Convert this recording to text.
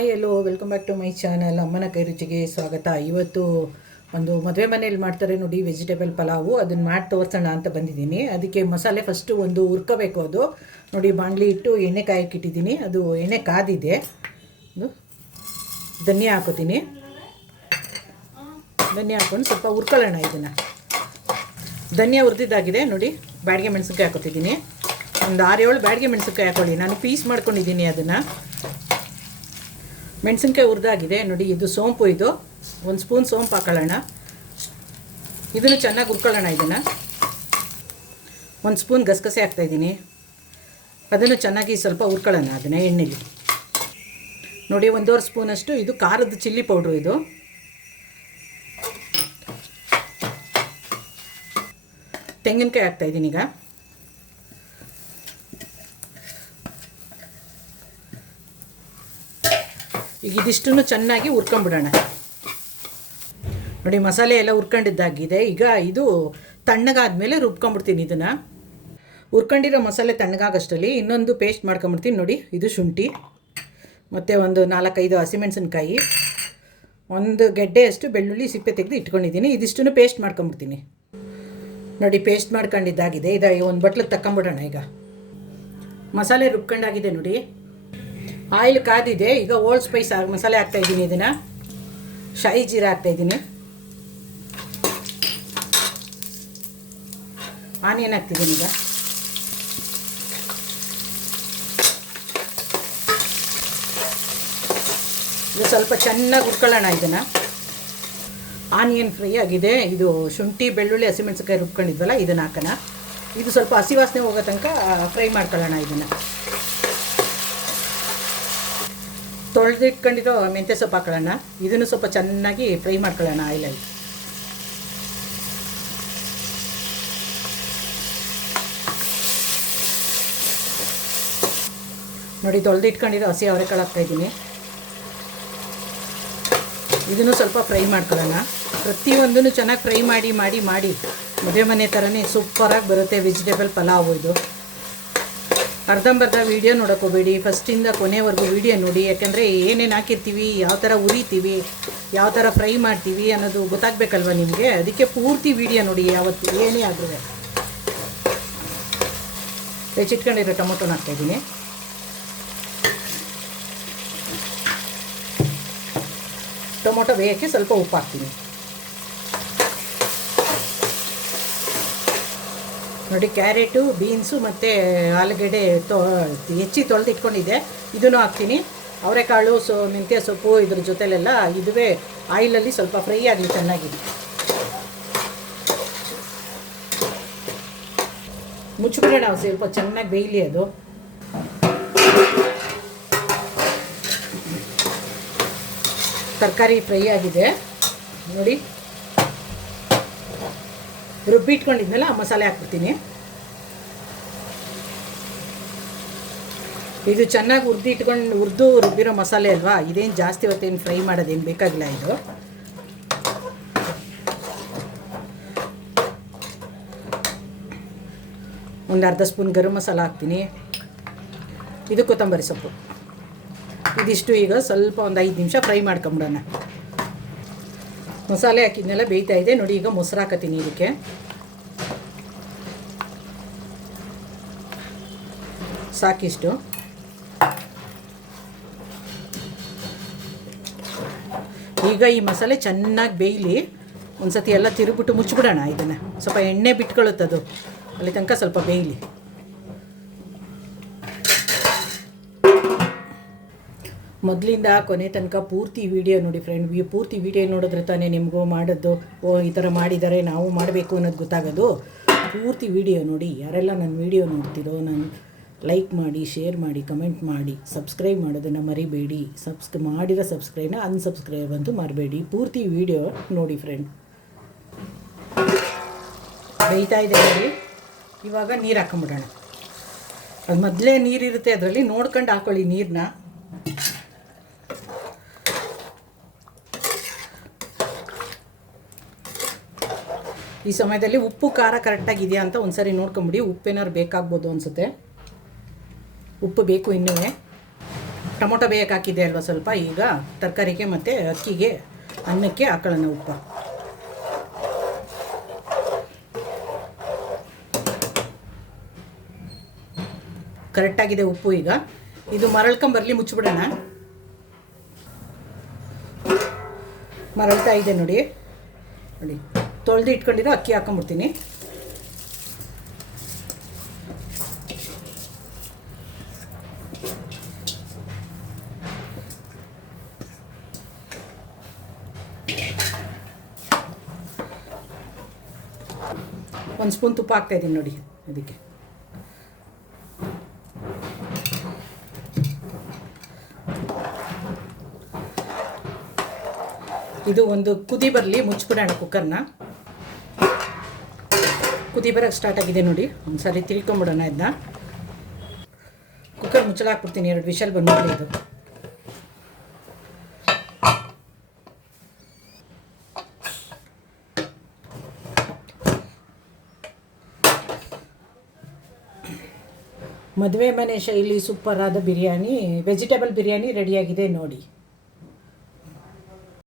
Hi hello welcome back to my channel ಅಮ್ಮನ ಕೈ ರುಚಿಗೆ ಸ್ವಾಗತ. ಇವತ್ತು ಒಂದು ಮದುವೆ ಮನೇಲಿ ಮಾಡ್ತಾರೆ ನೋಡಿ ವೆಜಿಟೇಬಲ್ ಪಲಾವು. ಅದನ್ನು ಮಾಡಿ ತೋರಿಸೋಣ ಅಂತ ಬಂದಿದ್ದೀನಿ. ಅದಕ್ಕೆ ಮಸಾಲೆ ಫಸ್ಟು ಒಂದು ಹುರ್ಕೋಬೇಕು ಅದು. ನೋಡಿ, ಬಾಣಲಿ ಇಟ್ಟು ಎಣ್ಣೆ ಕಾಯಕ್ಕಿಟ್ಟಿದ್ದೀನಿ ಅದು ಎಣ್ಣೆ ಕಾದಿದೆ. ಧನಿಯಾ ಹಾಕೋತೀನಿ. ಧನಿಯಾ ಹಾಕೊಂಡು ಸ್ವಲ್ಪ ಹುರ್ಕೊಳ್ಳೋಣ ಇದನ್ನು. ಧನಿಯಾ ಹುರಿದಿದ್ದಾಗಿದೆ. ನೋಡಿ, ಬ್ಯಾಡಿಗೆ ಮೆಣಸಿನ್ಕಾಯಿ ಹಾಕೋತಿದ್ದೀನಿ. ಒಂದು ಆರು ಏಳು ಬ್ಯಾಡಿಗೆ ಮೆಣಸಿನ್ಕಾಯಿ ಹಾಕೊಳ್ಳಿ. ನಾನು ಪೀಸ್ ಮಾಡ್ಕೊಂಡಿದ್ದೀನಿ ಅದನ್ನು. ಮೆಣಸಿನ್ಕಾಯಿ ಹುರಿದಾಗಿದೆ. ನೋಡಿ, ಇದು ಸೋಂಪು ಇದು. ಒಂದು ಸ್ಪೂನ್ ಸೋಂಪು ಹಾಕೊಳ್ಳೋಣ. ಇದನ್ನು ಚೆನ್ನಾಗಿ ಹುರ್ಕೊಳ್ಳೋಣ ಇದನ್ನು. ಒಂದು ಸ್ಪೂನ್ ಗಸಗಸೆ ಹಾಕ್ತಾಯಿದ್ದೀನಿ ಅದನ್ನು ಚೆನ್ನಾಗಿ ಸ್ವಲ್ಪ ಹುರ್ಕೊಳ್ಳೋಣ ಅದನ್ನು ಎಣ್ಣೆಲಿ. ನೋಡಿ, ಒಂದೂವರೆ ಸ್ಪೂನಷ್ಟು ಇದು ಖಾರದ ಚಿಲ್ಲಿ ಪೌಡ್ರು ಇದು. ತೆಂಗಿನಕಾಯಿ ಹಾಕ್ತಾಯಿದ್ದೀನಿ ಈಗ. ಈಗ ಇದಿಷ್ಟು ಚೆನ್ನಾಗಿ ಹುರ್ಕೊಂಬಿಡೋಣ. ನೋಡಿ, ಮಸಾಲೆ ಎಲ್ಲ ಹುರ್ಕೊಂಡಿದ್ದಾಗಿದೆ. ಈಗ ಇದು ತಣ್ಣಗಾದ್ಮೇಲೆ ರುಬ್ಕೊಂಬಿಡ್ತೀನಿ ಇದನ್ನು. ಹುರ್ಕೊಂಡಿರೋ ಮಸಾಲೆ ತಣ್ಣಗಾಗಷ್ಟರಲ್ಲಿ ಇನ್ನೊಂದು ಪೇಸ್ಟ್ ಮಾಡ್ಕೊಂಬಿಡ್ತೀನಿ. ನೋಡಿ, ಇದು ಶುಂಠಿ, ಮತ್ತು ಒಂದು ನಾಲ್ಕೈದು ಹಸಿಮೆಣಸಿನ್ಕಾಯಿ, ಒಂದು ಗೆಡ್ಡೆಯಷ್ಟು ಬೆಳ್ಳುಳ್ಳಿ ಸಿಪ್ಪೆ ತೆಗೆದು ಇಟ್ಕೊಂಡಿದ್ದೀನಿ. ಇದಿಷ್ಟನ್ನು ಪೇಸ್ಟ್ ಮಾಡ್ಕೊಂಬಿಡ್ತೀನಿ. ನೋಡಿ, ಪೇಸ್ಟ್ ಮಾಡ್ಕೊಂಡಿದ್ದಾಗಿದೆ. ಇದು ಒಂದು ಬಟ್ಲಿಗೆ ತಗೊಂಬಿಡೋಣ ಈಗ. ಮಸಾಲೆ ರುಬ್ಕೊಂಡಾಗಿದೆ ನೋಡಿ. ಆಯಿಲ್ ಕಾದಿದೆ, ಈಗ ಓಲ್ಡ್ ಸ್ಪೈಸ್ ಮಸಾಲೆ ಹಾಕ್ತಾ ಇದ್ದೀನಿ ಇದನ್ನು. ಶಾಯಿ ಜೀರಾ ಹಾಕ್ತಾ ಇದ್ದೀನಿ. ಆನಿಯನ್ ಹಾಕ್ತಿದ್ದೀನಿ ಈಗ. ಇದು ಸ್ವಲ್ಪ ಚೆನ್ನಾಗಿ ಉಟ್ಕೊಳ್ಳೋಣ ಇದನ್ನು. ಆನಿಯನ್ ಫ್ರೈ ಆಗಿದೆ. ಇದು ಶುಂಠಿ, ಬೆಳ್ಳುಳ್ಳಿ, ಹಸಿಮೆಣಸಿನ್ಕಾಯಿ ರುಬ್ಕೊಂಡಿದ್ವಲ್ಲ, ಇದನ್ನು ಹಾಕೋಣ. ಇದು ಸ್ವಲ್ಪ ಹಸಿ ವಾಸನೆ ಹೋಗೋ ತನಕ ಫ್ರೈ ಮಾಡ್ಕೊಳ್ಳೋಣ ಇದನ್ನು. ತೊಳೆದಿಟ್ಕೊಂಡಿರೋ ಮೆಂತ್ಯ ಸೊಪ್ಪು ಹಾಕೊಳ್ಳೋಣ. ಇದನ್ನು ಸ್ವಲ್ಪ ಚೆನ್ನಾಗಿ ಫ್ರೈ ಮಾಡ್ಕೊಳ್ಳೋಣ ಆಯಿಲಲ್ಲಿ. ನೋಡಿ ತೊಳೆದಿಟ್ಕೊಂಡಿರೋ ಹಸಿ ಅವರೆಕಾಳು ಹಾಕ್ತಾಯಿದ್ದೀನಿ ಇದನ್ನು ಸ್ವಲ್ಪ ಫ್ರೈ ಮಾಡ್ಕೊಳ್ಳೋಣ. ಪ್ರತಿಯೊಂದನ್ನು ಚೆನ್ನಾಗಿ ಫ್ರೈ ಮಾಡಿ ಮಾಡಿ ಮಾಡಿ. ಮದುವೆ ಮನೆ ಥರನೇ ಸೂಪರಾಗಿ ಬರುತ್ತೆ ವೆಜಿಟೇಬಲ್ ಪಲಾವು ಇದು. ಅರ್ಧಂಬರ್ಧ ವೀಡಿಯೋ ನೋಡೋಕ್ಕೋಬೇಡಿ ಫಸ್ಟಿಂದ ಕೊನೆವರೆಗೂ ವೀಡಿಯೋ ನೋಡಿ. ಯಾಕೆಂದರೆ ಏನೇನು ಹಾಕಿರ್ತೀವಿ, ಯಾವ ಥರ ಉರಿತೀವಿ, ಯಾವ ಥರ ಫ್ರೈ ಮಾಡ್ತೀವಿ ಅನ್ನೋದು ಗೊತ್ತಾಗಬೇಕಲ್ವ ನಿಮಗೆ? ಅದಕ್ಕೆ ಪೂರ್ತಿ ವೀಡಿಯೋ ನೋಡಿ. ಯಾವತ್ತು ಏನೇ ಆಗಿದೆ ಹೆಚ್ಚಿಟ್ಕೊಂಡಿರೋ ಟೊಮೊಟೊನ ಹಾಕ್ತಾಯಿದ್ದೀನಿ ಟೊಮೊಟೊ ಬೇಯೋಕ್ಕೆ ಸ್ವಲ್ಪ ಉಪ್ಪು ಹಾಕ್ತೀನಿ. ನೋಡಿ, ಕ್ಯಾರೆಟು, ಬೀನ್ಸು ಮತ್ತು ಆಲೂಗಡ್ಡೆ ತೊ, ಹೆಚ್ಚಿ ತೊಳೆದು ಇಟ್ಕೊಂಡಿದ್ದೆ ಇದನ್ನು ಹಾಕ್ತೀನಿ. ಅವರೆಕಾಳು, ಸೊ, ಮೆಂತ್ಯ ಸೊಪ್ಪು ಇದ್ರ ಜೊತೆಲೆಲ್ಲ ಇದುವೇ ಆಯಿಲಲ್ಲಿ ಸ್ವಲ್ಪ ಫ್ರೈ ಆಗಲಿ ಚೆನ್ನಾಗಿದೆ. ಮುಚ್ಚಿಬಿಡೋಣ ಸ್ವಲ್ಪ ಚೆನ್ನಾಗಿ ಬೇಯಲಿ ಅದು. ತರಕಾರಿ ಫ್ರೈ ಆಗಿದೆ. ನೋಡಿ. ರುಬ್ಬಿಟ್ಕೊಂಡಿದ್ಮೇಲೆ ಆ ಮಸಾಲೆ ಹಾಕ್ಬಿಡ್ತೀನಿ. ಇದು ಚೆನ್ನಾಗಿ ಉರ್ದು ಇಟ್ಕೊಂಡು ಹುರಿದು ರುಬ್ಬಿರೋ ಮಸಾಲೆ ಅಲ್ವಾ? ಇದೇನು ಜಾಸ್ತಿ ಹೊತ್ತೇನು ಫ್ರೈ ಮಾಡೋದೇನು ಬೇಕಾಗಿಲ್ಲ ಇದು. ಒಂದು ಅರ್ಧ ಸ್ಪೂನ್ ಗರಂ ಮಸಾಲ ಹಾಕ್ತೀನಿ. ಇದು ಕೊತ್ತಂಬರಿ ಸೊಪ್ಪು. ಇದಿಷ್ಟು ಈಗ ಸ್ವಲ್ಪ ಒಂದು ಐದು ನಿಮಿಷ ಫ್ರೈ ಮಾಡ್ಕೊಂಬಿಡೋಣ. ಮಸಾಲೆ ಹಾಕಿದ್ನೆಲ್ಲ ಬೇಯ್ತಾ ಇದೆ. ನೋಡಿ, ಈಗ ಮೊಸರು ಹಾಕತ್ತೀನಿ ಇದಕ್ಕೆ. ಸಾಕಿಷ್ಟು. ಈಗ ಈ ಮಸಾಲೆ ಚೆನ್ನಾಗಿ ಬೇಯಲಿ ಒಂದು ಸತಿ ಎಲ್ಲ ತಿರುಗ್ಬಿಟ್ಟು ಮುಚ್ಚಿಬಿಡೋಣ ಇದನ್ನು. ಸ್ವಲ್ಪ ಎಣ್ಣೆ ಬಿಟ್ಕೊಳ್ಳುತ್ತದು. ಅಲ್ಲಿ ತನಕ ಸ್ವಲ್ಪ ಬೇಯಲಿ. ಮೊದಲಿಂದ ಕೊನೆ ತನಕ ಪೂರ್ತಿ ವಿಡಿಯೋ ನೋಡಿ ಫ್ರೆಂಡ್ ಪೂರ್ತಿ ವಿಡಿಯೋ ನೋಡಿದ್ರೆ ತಾನೇ ನಿಮಗೂ ಮಾಡೋದು ಓ, ಈ ಥರ ಮಾಡಿದ್ದಾರೆ, ನಾವು ಮಾಡಬೇಕು ಅನ್ನೋದು ಗೊತ್ತಾಗೋದು. ಪೂರ್ತಿ ವಿಡಿಯೋ ನೋಡಿ, ಯಾರೆಲ್ಲ ನನ್ನ ವಿಡಿಯೋ ನೋಡ್ತಿರೋ ನಾನು ಲೈಕ್ ಮಾಡಿ ಶೇರ್ ಮಾಡಿ ಕಮೆಂಟ್ ಮಾಡಿ ಸಬ್ಸ್ಕ್ರೈಬ್ ಮಾಡೋದನ್ನು ಮರಿಬೇಡಿ. ಸಬ್ಸ್ಕ್ ಮಾಡಿರೋ ಸಬ್ಸ್ಕ್ರೈಬ್ನ ಅನ್ಸಬ್ಸ್ಕ್ರೈಬ್ ಅಂತೂ ಮರಬೇಡಿ. ಪೂರ್ತಿ ವಿಡಿಯೋ ನೋಡಿ ಫ್ರೆಂಡ್ ಬೈತಾ ಇದೆ ನೋಡಿ. ಇವಾಗ ನೀರು ಹಾಕೊಂಬಿಡೋಣ. ಅದು ಮೊದಲೇ ನೀರಿರುತ್ತೆ, ಅದರಲ್ಲಿ ನೋಡ್ಕೊಂಡು ಹಾಕೊಳ್ಳಿ ನೀರನ್ನ ಈ ಸಮಯದಲ್ಲಿ ಉಪ್ಪು, ಖಾರ ಕರೆಕ್ಟಾಗಿದೆಯಾ ಅಂತ ಒಂದ್ಸರಿ ನೋಡ್ಕೊಂಬಿಡಿ. ಉಪ್ಪೇನಾದ್ರು ಬೇಕಾಗ್ಬೋದು ಅನಿಸುತ್ತೆ. ಉಪ್ಪು ಬೇಕು ಇನ್ನೂ. ಟೊಮೊಟೊ ಬೇಯಕ್ಕೆ ಹಾಕಿದ್ದೆ ಅಲ್ವಾ ಸ್ವಲ್ಪ. ಈಗ ತರಕಾರಿಗೆ ಮತ್ತು ಅಕ್ಕಿಗೆ, ಅನ್ನಕ್ಕೆ ಹಾಕೊಳ್ಳೋಣ ಉಪ್ಪು. ಕರೆಕ್ಟಾಗಿದೆ ಉಪ್ಪು ಈಗ. ಇದು ಮರಳ್ಕೊಂಬರ್ಲಿ ಮುಚ್ಚಿಬಿಡೋಣ. ಮರಳ್ತಾ ಇದೆ ನೋಡಿ. ನೋಡಿ. ತೊಳೆದು ಇಟ್ಕೊಂಡಿರೋ ಅಕ್ಕಿ ಹಾಕೊಂಬಿಡ್ತೀನಿ. ಒಂದು ಸ್ಪೂನ್ ತುಪ್ಪ ಹಾಕ್ತಾ ಇದ್ದೀನಿ ನೋಡಿ ಅದಕ್ಕೆ. ಇದು ಒಂದು ಕುದಿ ಬರಲಿ, ಮುಚ್ಚಿಬಿಡೋಣ ಕುಕ್ಕರ್ನ ಕುದಿ ಬರೋಕ್ಕೆ ಸ್ಟಾರ್ಟ್ ಆಗಿದೆ ನೋಡಿ. ಒಂದು ಸಾರಿ ತಿಳ್ಕೊಂಬಿಡೋಣ ಇದನ್ನ ಕುಕ್ಕರ್ ಮುಚ್ಚಳ ಹಾಕ್ಬಿಡ್ತೀನಿ ಎರಡು ವಿಷಲ್ ಬಂದ್ಬಿಡಿ ಇದು. ಮದುವೆ ಮನೆ ಶೈಲಿ ಸೂಪರ್ ಆದ ಬಿರಿಯಾನಿ ವೆಜಿಟೇಬಲ್ ಬಿರಿಯಾನಿ ರೆಡಿಯಾಗಿದೆ ನೋಡಿ.